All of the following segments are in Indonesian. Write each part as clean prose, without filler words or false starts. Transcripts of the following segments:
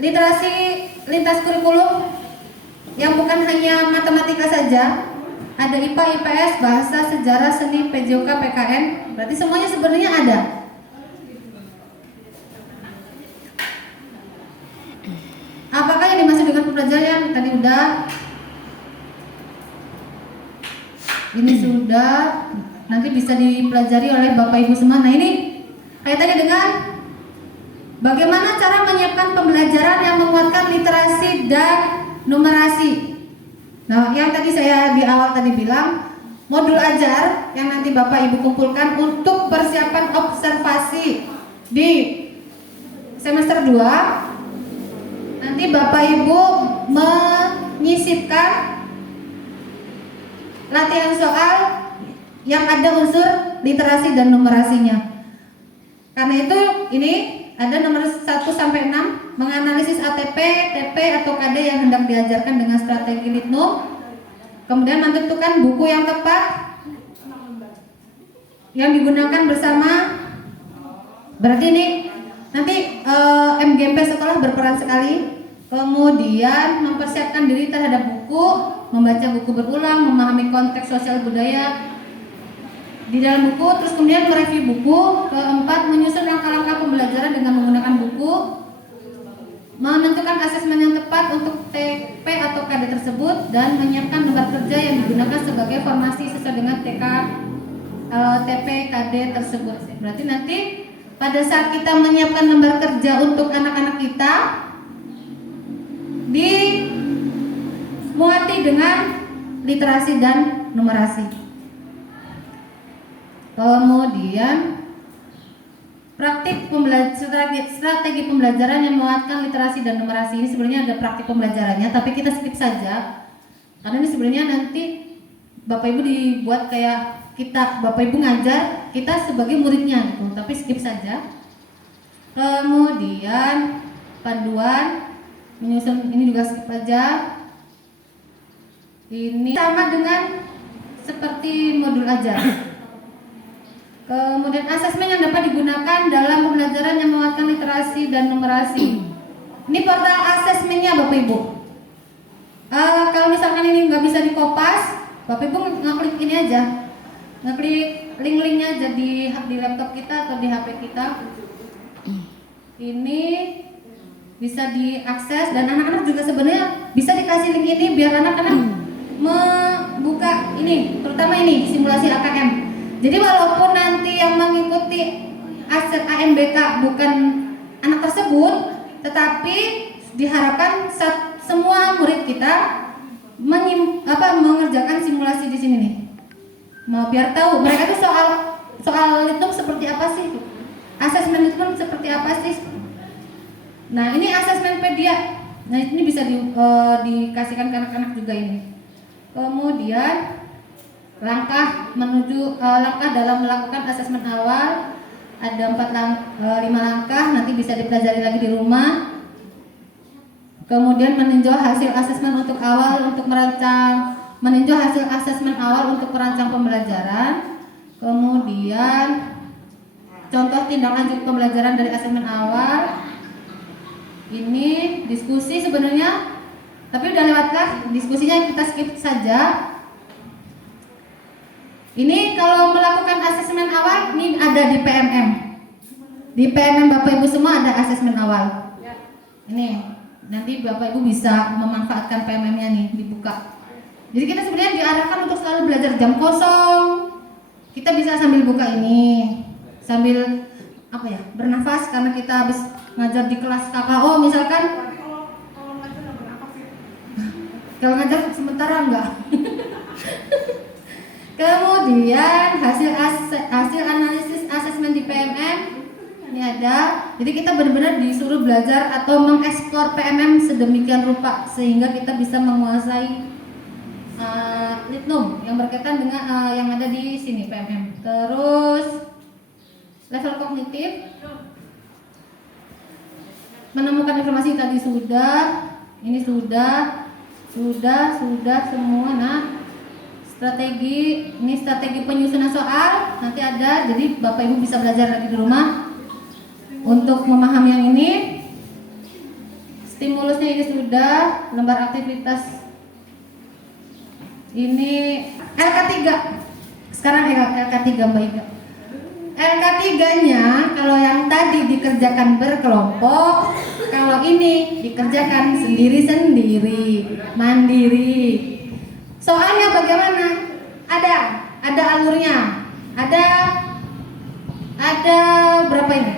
literasi lintas kurikulum yang bukan hanya matematika saja. Ada IPA, IPS, bahasa, sejarah, seni, PJOK, PKN. Berarti semuanya sebenarnya ada. Apakah yang dimaksud dengan pembelajaran? Tadi udah. Ini sudah. Nanti bisa dipelajari oleh Bapak Ibu semua. Nah ini kaitannya dengan bagaimana cara menyiapkan pembelajaran yang menguatkan literasi dan numerasi. Nah, yang tadi saya di awal tadi bilang, modul ajar yang nanti Bapak Ibu kumpulkan untuk persiapan observasi di semester 2. Nanti Bapak Ibu menyisipkan latihan soal yang ada unsur literasi dan numerasinya. Karena itu ini ada nomor 1 sampai 6 menganalisis ATP, TP atau KD yang hendak diajarkan dengan strategi Litnum. Kemudian menentukan buku yang tepat yang digunakan bersama. Berarti ini nanti MGMP sekolah berperan sekali. Kemudian mempersiapkan diri terhadap buku, membaca buku berulang, memahami konteks sosial budaya di dalam buku, terus kemudian mereview buku. Keempat, menyusun langkah-langkah pembelajaran dengan menggunakan buku, menentukan asesmen yang tepat untuk TP atau KD tersebut, dan menyiapkan lembar kerja yang digunakan sebagai formasi sesuai dengan TP KD tersebut. Berarti nanti pada saat kita menyiapkan lembar kerja untuk anak-anak kita dimuati dengan literasi dan numerasi. Kemudian praktik strategi pembelajaran yang menguatkan literasi dan numerasi. Ini sebenarnya ada praktik pembelajarannya, tapi kita skip saja karena ini sebenarnya nanti Bapak Ibu dibuat kayak kita, Bapak Ibu ngajar, kita sebagai muridnya gitu, tapi skip saja. Kemudian panduan menyusun, ini juga skip aja. Ini sama dengan seperti modul ajar. Kemudian asesmen yang dapat digunakan dalam pembelajaran yang menguatkan literasi dan numerasi. Ini portal asesmennya Bapak Ibu. Kalau misalkan ini nggak bisa dikopas, Bapak Ibu ngeklik ini aja, ngeklik link-linknya aja di laptop kita atau di HP kita. Ini bisa diakses dan anak-anak juga sebenarnya bisa dikasih link ini biar anak-anak membuka ini, terutama ini simulasi AKM. Jadi walaupun nanti yang mengikuti AMBK bukan anak tersebut, tetapi diharapkan semua murid kita mengerjakan simulasi di sini nih. Mau biar tahu mereka tuh soal Litnum seperti apa sih? Asesmen Litnum seperti apa sih? Nah, ini asesmen pedia. Nah, ini bisa dikasihkan ke anak-anak juga ini. Kemudian langkah dalam melakukan asesmen awal, ada 5 langkah, nanti bisa dipelajari lagi di rumah. Kemudian meninjau hasil asesmen untuk merancang pembelajaran. Kemudian contoh tindak lanjut pembelajaran dari asesmen awal. Ini diskusi sebenarnya, tapi udah lewatlah diskusinya, kita skip saja. Ini kalau melakukan asesmen awal, ini ada di PMM. Di PMM Bapak Ibu semua ada asesmen awal. Ini nanti Bapak Ibu bisa memanfaatkan PMM-nya nih, dibuka. Jadi kita sebenarnya diarahkan untuk selalu belajar jam kosong. Kita bisa sambil buka ini, sambil bernafas karena kita habis ngajar di kelas KKO misalkan. Kalau ngajar sementara enggak. Kemudian hasil analisis asesmen di PMM ini ada. Jadi kita benar-benar disuruh belajar atau mengeksplor PMM sedemikian rupa sehingga kita bisa menguasai Litnum yang berkaitan dengan yang ada di sini PMM. Terus level kognitif, menemukan informasi tadi sudah, ini sudah semua. Nah, strategi penyusunan soal nanti ada, jadi Bapak Ibu bisa belajar lagi di rumah untuk memahami yang ini. Stimulusnya ini sudah, lembar aktivitas ini LK3. Sekarang LK3 Mbak Iga. LK3-nya kalau yang tadi dikerjakan berkelompok, kalau ini dikerjakan sendiri-sendiri, mandiri. Soalnya bagaimana? Ada alurnya. Ada berapa ini?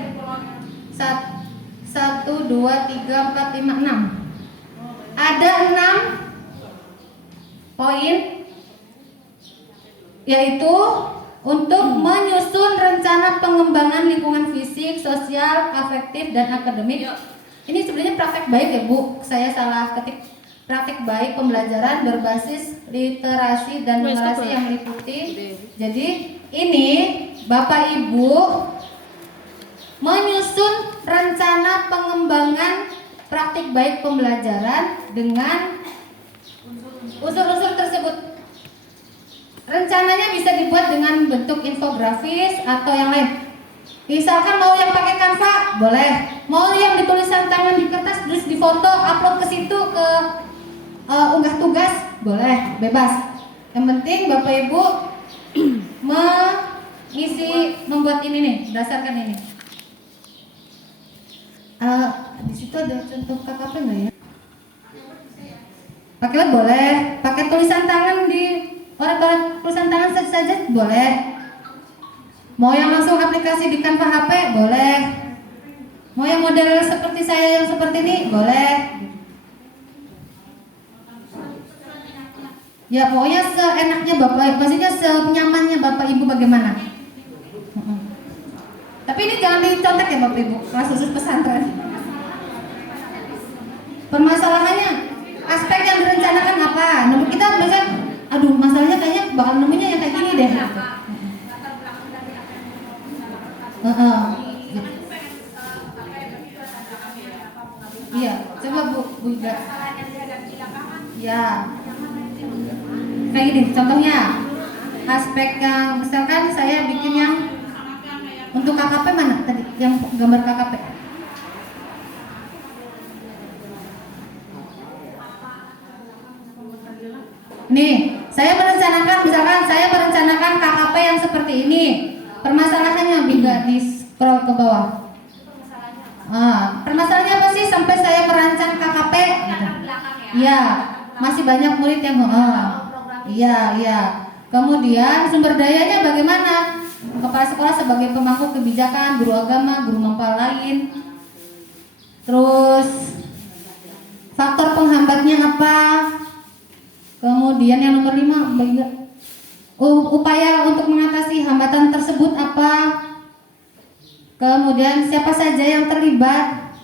1, 2, 3, 4, 5, 6. Ada 6 poin, yaitu untuk menyusun rencana pengembangan lingkungan fisik, sosial, afektif, dan akademik. Ini sebenarnya praktek baik ya Bu, saya salah ketik. Praktek baik pembelajaran berbasis literasi dan numerasi yang meliputi. Jadi ini Bapak Ibu menyusun rencana pengembangan praktik baik pembelajaran dengan unsur-unsur tersebut. Rencananya bisa dibuat dengan bentuk infografis atau yang lain. Misalkan mau yang pakai Canva, boleh. Mau yang ditulisan tangan di kertas terus difoto, upload ke situ ke unggah tugas, boleh, bebas. Yang penting Bapak Ibu membuat ini nih, berdasarkan ini. Di situ ada contoh KKP nggak ya? Pakai web boleh, pakai tulisan tangan di orang tulisan tangan saja boleh. Mau yang langsung aplikasi di Canva HP boleh. Mau yang model seperti saya yang seperti ini boleh. Ya pokoknya seenaknya Bapak, maksudnya senyamannya Bapak Ibu bagaimana. Tapi ini jangan dicontek ya Bapak Ibu, kelas khusus pesantren. Permasalahannya, aspek yang direncanakan apa? Nah, kita biasanya, aduh masalahnya kayaknya bakal nemunya yang kayak gini deh. Iya, coba Bu Ida. Ya. Kayak gini, contohnya aspek yang misalkan saya bikin yang untuk KKP mana tadi? Yang gambar KKP. Nih, saya merencanakan KKP yang seperti ini. Permasalahannya bisa di scroll ke bawah. Permasalahannya apa sih sampai saya merancang KKP? Iya, masih banyak murid yang iya. Kemudian sumber dayanya bagaimana? Kepala sekolah sebagai pemangku kebijakan, guru agama, guru mempel lain. Terus faktor penghambatnya apa? Kemudian yang nomor 5, upaya untuk mengatasi hambatan tersebut apa? Kemudian siapa saja yang terlibat?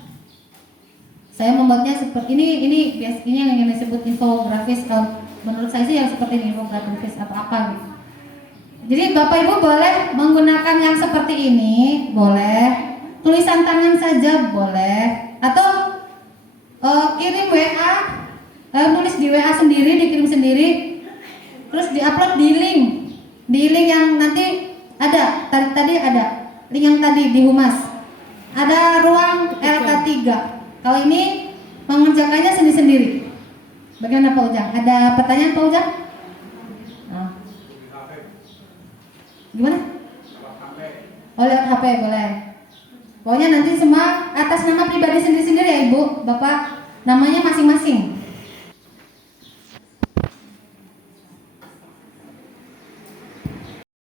Saya membuatnya seperti ini biasanya yang disebut infografis. Menurut saya sih yang seperti ini, infografis atau apa gitu. Jadi Bapak Ibu boleh menggunakan yang seperti ini, boleh. Tulisan tangan saja boleh. Atau kirim WA, nulis di WA sendiri, dikirim sendiri, terus diupload di link yang nanti ada tadi ada link yang tadi di humas. Ada ruang LK3. Kalau ini mengerjakannya sendiri-sendiri. Bagaimana Pak Ujang? Ada pertanyaan Pak Ujang? Gimana? Oh, lewat HP boleh. Pokoknya nanti semua atas nama pribadi sendiri-sendiri ya Ibu, Bapak, namanya masing-masing.